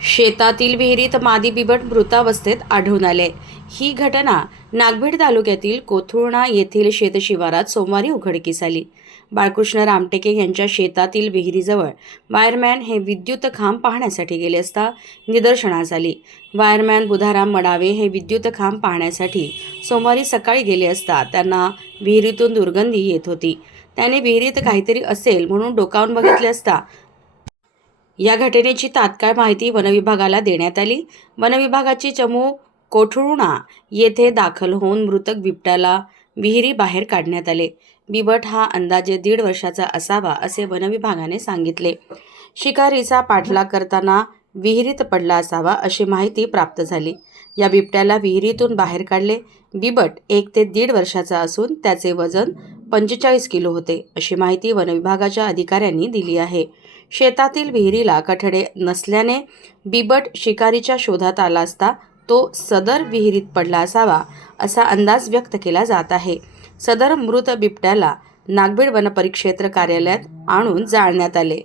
शेतातील विहिरीत मादी बिबट मृतावस्थेत आढळून आले. ही घटना नागभीड तालुक्यातील कोथुर्णा येथील शेतशिवारात सोमवारी उघडकीस आली. बाळकृष्ण रामटेके यांच्या शेतातील विहिरीजवळ वायरमॅन हे विद्युत खांब पाहण्यासाठी गेले असता निदर्शनास आली. वायरमॅन बुधाराम मडावे हे विद्युत खांब पाहण्यासाठी सोमवारी सकाळी गेले असता त्यांना विहिरीतून दुर्गंधी येत होती. त्याने विहिरीत काहीतरी असेल म्हणून डोकावून बघितले असता या घटनेची तात्काळ माहिती वनविभागाला देण्यात आली. वनविभागाची चमू कोठरुणा येथे दाखल होऊन मृतक बिबट्याला विहिरी बाहेर काढण्यात आले. बिबट हा अंदाजे दीड वर्षाचा असावा असे वनविभागाने सांगितले. शिकारीचा पाठलाग करताना विहिरीत पडला असावा अशी माहिती प्राप्त झाली. या बिबट्याला विहिरीतून बाहेर काढले. बिबट एक ते दीड वर्षाचा असून त्याचे वजन पंचेचाळीस किलो होते अशी माहिती वनविभागाच्या अधिकाऱ्यांनी दिली आहे. शेतातील विहिरीला कठडे नसल्याने बिबट शिकारीच्या शोधात आला असता तो सदर विहिरीत पडला असावा असा अंदाज व्यक्त केला जात आहे. सदर मृत बिबट्याला नागबीड वनपरिक्षेत्र कार्यालयात आणून जाळण्यात आले.